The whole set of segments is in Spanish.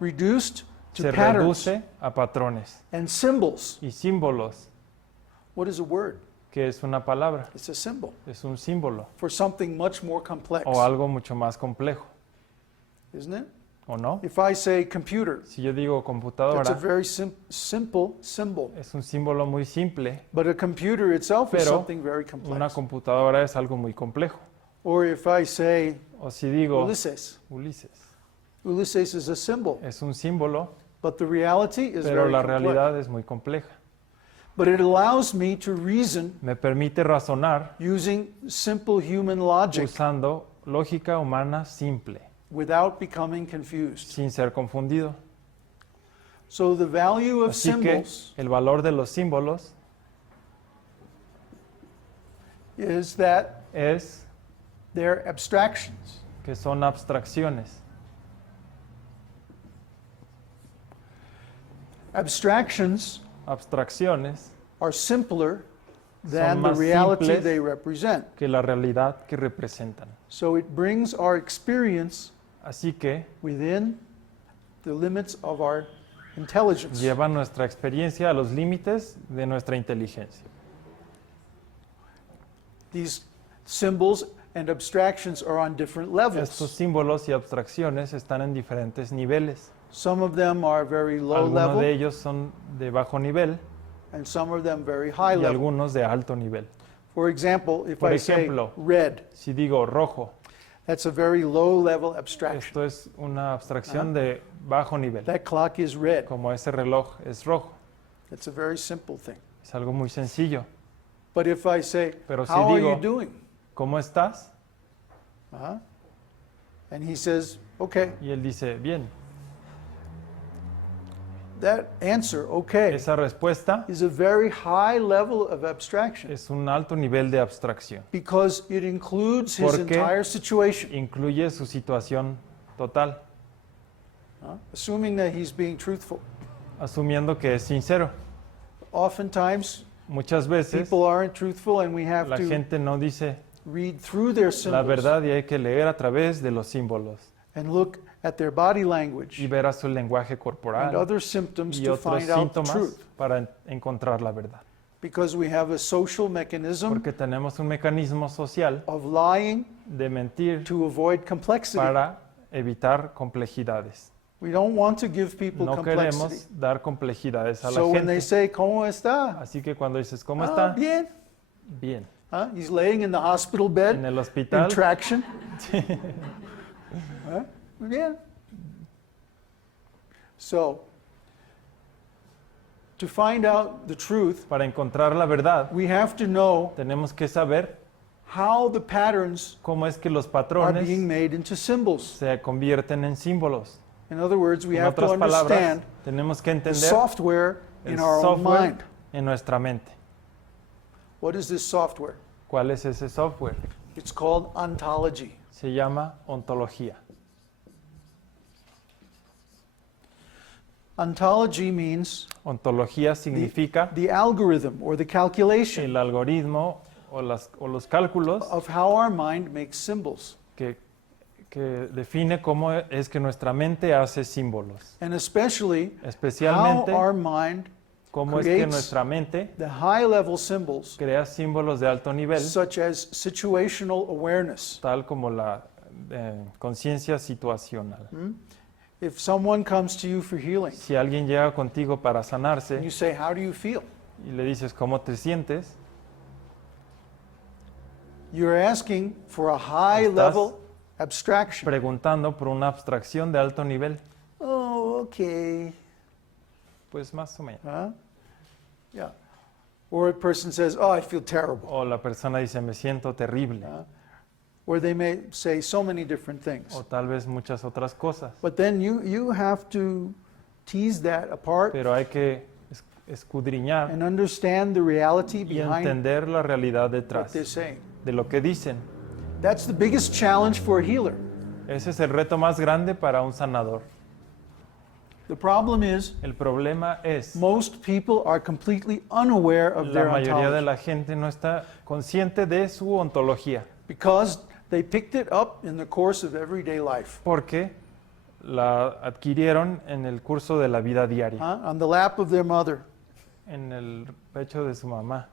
reduced to se patterns reduce a patrones and symbols. y símbolos, What is a word? que es una palabra, It's a symbol es un símbolo for something much more complex, o algo mucho más complejo, isn't it? ¿o no? If I say computer, Si yo digo that's a computadora, very simple symbol. es un símbolo muy simple, But a computer itself is pero something very una complex. computadora es algo muy complejo. Or if I say O si digo Ulysses, Ulises, Ulysses is a symbol, es un símbolo, but the reality is pero very la complex. realidad es muy compleja. But it allows me to reason Me permite razonar using simple human logic usando lógica humana simple, without becoming confused. sin ser confundido. So the value of Así que symbols el valor de los símbolos is that es they're abstractions. que son abstracciones. Abstractions Abstracciones are simpler than the más reality simples they represent. que la realidad que representan. So it brings our experience Así que within the limits of our intelligence. lleva nuestra experiencia a los límites de nuestra inteligencia. These symbols and abstractions are on different levels. Estos símbolos y abstracciones están en diferentes niveles. Some of them are very low Algunos de level ellos son de bajo nivel and some of them very high y level. algunos de alto nivel. For example, if Por I say ejemplo, red, Si digo rojo, that's a very low level abstraction. esto es una abstracción de bajo nivel. That clock is red. Como ese reloj es rojo. It's a very simple thing. Es algo muy sencillo. But if I say, Pero si how are digo- you doing? ¿Cómo estás? And he says, okay. Y él dice, bien. That answer, okay, Esa respuesta is a very high level of abstraction es un alto nivel de abstracción. because it includes his Porque- entire situation, Incluye su situación total, assuming that he's being truthful. asumiendo que es sincero. Oftentimes, Muchas veces people aren't truthful and we have la to gente no dice read through their la symbols verdad y hay que leer a través de los símbolos and look at their body y language ver a su lenguaje and corporal other symptoms y to otros find out the síntomas truth. para encontrar la verdad. Because we have a social mechanism Porque tenemos un mecanismo social of lying de mentir to avoid complexity. para evitar complejidades. We don't want to give people No complexity. queremos dar complejidades a la So when they gente. say, ¿Cómo está? Así que cuando dices, ¿cómo "Ah, está? bien. Bien. He's laying in the hospital En bed el in hospital, traction. Bien. So, to find out the truth, para encontrar la verdad, we have to know tenemos que saber how the patterns cómo es que los are patrones being made into symbols. se convierten en símbolos. In other words, we En have to otras palabras, understand tenemos que the entender software el in our own software mind. en nuestra mente. What is this software? ¿Cuál es ese software? It's called ontology. Se llama ontología. Ontology means Ontología significa the algorithm or the calculation el algoritmo o los cálculos of how our mind makes symbols, que define cómo es que nuestra mente hace símbolos. and especially how Especialmente our mind cómo es que creates nuestra mente the high-level symbols, crea símbolos de alto nivel, such as situational awareness. tal como la conciencia situacional. If someone comes to you for healing, Si alguien llega contigo para and you sanarse say, "How do you feel?" y le dices cómo te sientes, You're asking for a high-level abstraction. preguntando por una abstracción de alto nivel, Oh, okay. pues más o menos. Yeah. Or a person says, "Oh, I feel terrible." O la persona dice, me siento terrible. Or they may say so many different things. O tal vez muchas otras cosas. But then you have to tease that apart Pero hay que escudriñar and understand the reality y behind entender la realidad what detrás they're saying. de lo que dicen. That's the biggest challenge for a healer. Ese es el reto más grande para un sanador. The problem is El problema es most people are completely unaware of la their mayoría de ontology la gente no está consciente de su ontología because they picked it up in the course of everyday life. porque la adquirieron en el curso de la vida diaria, on the lap of their mother, en el pecho de su mamá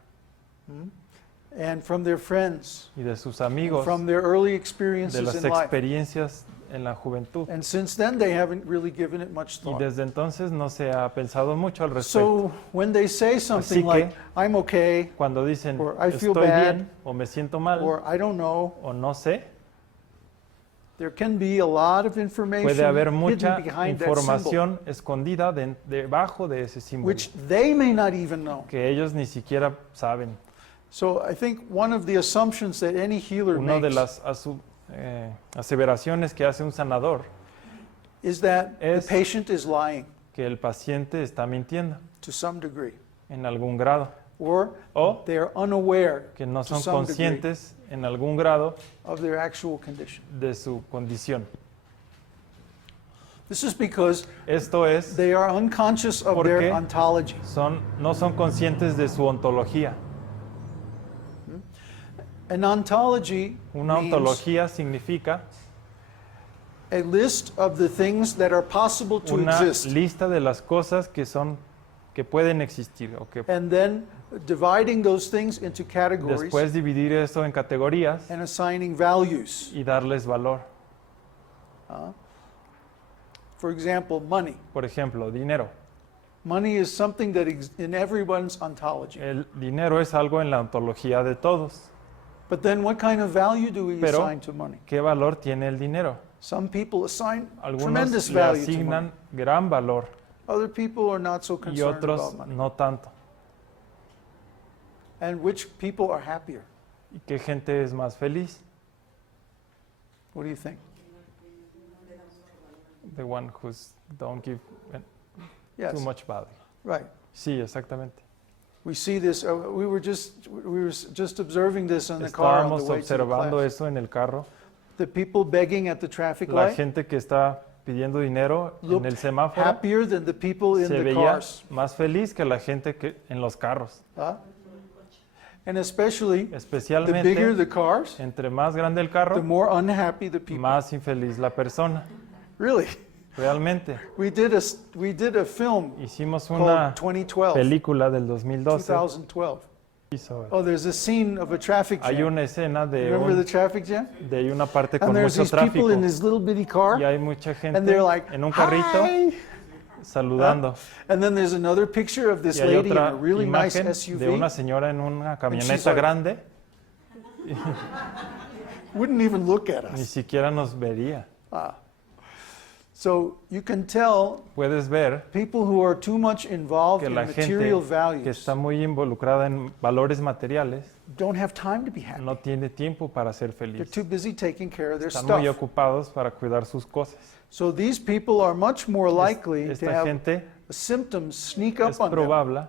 and from their friends, y de sus and amigos, from their early de experiences las in life. experiencias en la juventud. And since then, they haven't really given it much Y thought. desde entonces no se ha pensado mucho al respecto. So when they say something que- like, I'm okay, Cuando dicen or I feel estoy bad, bien o me siento mal or I don't know, o no sé, there can be a lot of information puede haber mucha hidden behind that symbol, información escondida debajo de ese símbolo which they may not even know. que ellos ni siquiera saben. So I think one of the assumptions that any healer Una de makes las aseveraciones que hace un sanador is that es- the patient is lying que el paciente está mintiendo to some degree, en algún grado or o they are unaware que no to son some degree conscientes en algún grado of their actual condition. de su condición. This is because Esto es, they are unconscious of ¿Por their qué? ontology. no son conscientes de su ontología. An ontology Una means ontología significa a list of the things that are possible to una exist, lista de las cosas que pueden existir o que and then dividing those things into categories después dividir eso en categorías and assigning values. y darles valor. For example, money. Por ejemplo, dinero. Money is something that is in everyone's ontology. El dinero es algo en la ontología de todos. But then what kind of value do we Pero- assign to money? ¿Qué valor tiene el dinero? Some people assign Algunos tremendous le value to money. asignan gran valor Other people are not so y concerned otros about money. no tanto. And which people are happier? ¿Y qué gente es más feliz? What do you think? The one who's don't give Yes, too much value. right. Sí, exactamente. We see this. We were just observing this in the car on the Estábamos way to the observando class. eso en el carro. The people begging at the traffic La light gente que está pidiendo dinero en looked el semáforo happier than the people in se the veía cars. más feliz que la gente que en los carros. And especially, the bigger Especialmente, the cars, entre más grande el the carro, more unhappy the people. más infeliz la persona. Really, Realmente. we did a film Hicimos una called 2012. película del 2012. 2012. Hizo- Oh, there's a scene of a traffic Hay jam. una escena Remember the traffic jam? de una parte con And there's mucho these people tráfico in this little bitty car, y hay mucha gente and they're like, en un carrito "Hi!" saludando. And then there's another picture of this Y hay lady in otra a really nice imagen de una SUV. señora en una she's camioneta like- grande, Wouldn't even look at ni us. siquiera nos vería. So you can tell Puedes ver people who are too much involved que in la material gente que values está muy involucrada en valores materiales don't have time to be happy. no tiene tiempo para ser They're feliz. too busy taking care of their Están muy stuff. ocupados para cuidar sus cosas. So these people are much more likely to Esta have gente symptoms sneak es up on them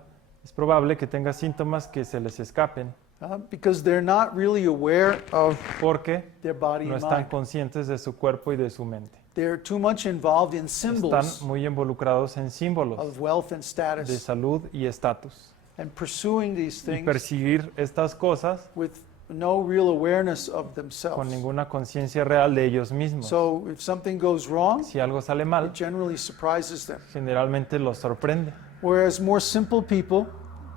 probable que tenga síntomas que se les escapen because they're not really aware of porque their body no and están mind. conscientes de su cuerpo y de su mente. They're too much involved in Están symbols muy involucrados en símbolos of wealth and de status salud y estatus. and pursuing these Y things perseguir estas cosas with no real awareness of con themselves. ninguna conciencia real de ellos mismos. So if something goes wrong, Si algo sale it mal, generally surprises them. generalmente los sorprende. Whereas more simple people,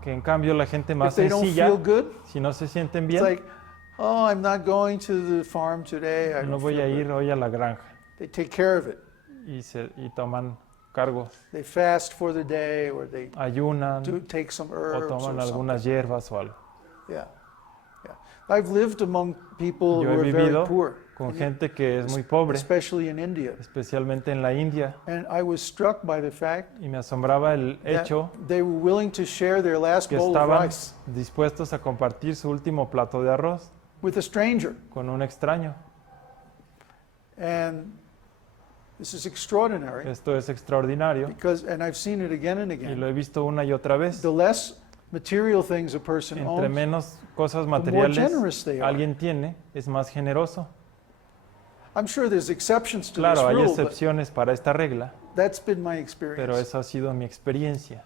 Que en cambio la gente if más they don't sencilla, feel good, si no se sienten it's bien, like, oh, I'm not going to the farm today. I no don't voy feel a good. ir hoy a la granja. They take care of it. Y toman cargos, They fast for the day, or they ayunan take some o herbs toman or algunas something. hierbas o algo. Yeah, yeah. I've lived among people Yo who he are very vivido poor, con gente que es muy pobre, especially in India. especialmente en la India, And I was struck by the fact y me asombraba el that hecho they were willing to share their last que bowl of estaban rice dispuestos a compartir su último plato de arroz with a stranger. con un extraño. And this is extraordinary Esto es extraordinario because, and I've seen it again and y again, lo he visto una y otra vez. the less material things a person Entre owns, menos cosas the more materiales generous they are. alguien tiene, es más generoso. I'm sure there's exceptions to Claro, this hay rule, but excepciones para esta regla, that's been my pero experience. esa ha sido mi experiencia.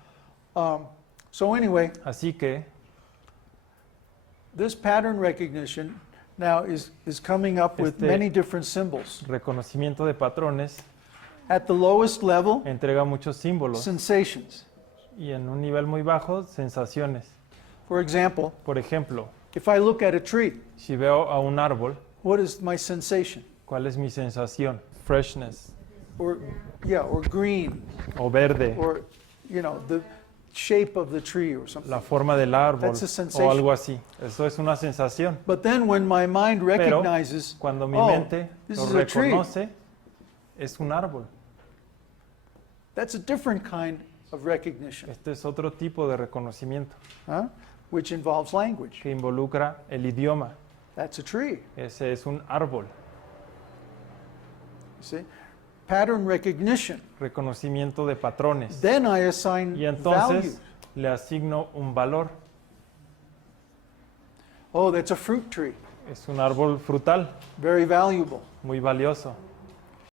So anyway, Así que this pattern recognition now is coming up with Este- many different symbols. reconocimiento de patrones At the lowest level, entrega muchos símbolos sensations. y en un nivel muy bajo, sensaciones. For example, Por ejemplo, if I look at a tree, si veo a un árbol, what is my sensation? ¿cuál es mi sensación? Freshness, Or green, o verde, or the shape of the tree or something. la forma del árbol, That's a sensation. o algo así. Eso es una sensación. But then when my mind Pero recognizes, cuando mi oh, mente this lo is a tree, reconoce, es un árbol. that's a different kind of recognition, Este es otro tipo de reconocimiento which involves language. que involucra el idioma. That's a tree. Ese es un árbol. You see? Pattern recognition. Reconocimiento de patrones. Then I assign Y value. entonces le asigno un valor. Oh, that's a fruit tree. Es un árbol frutal, Very valuable. muy valioso.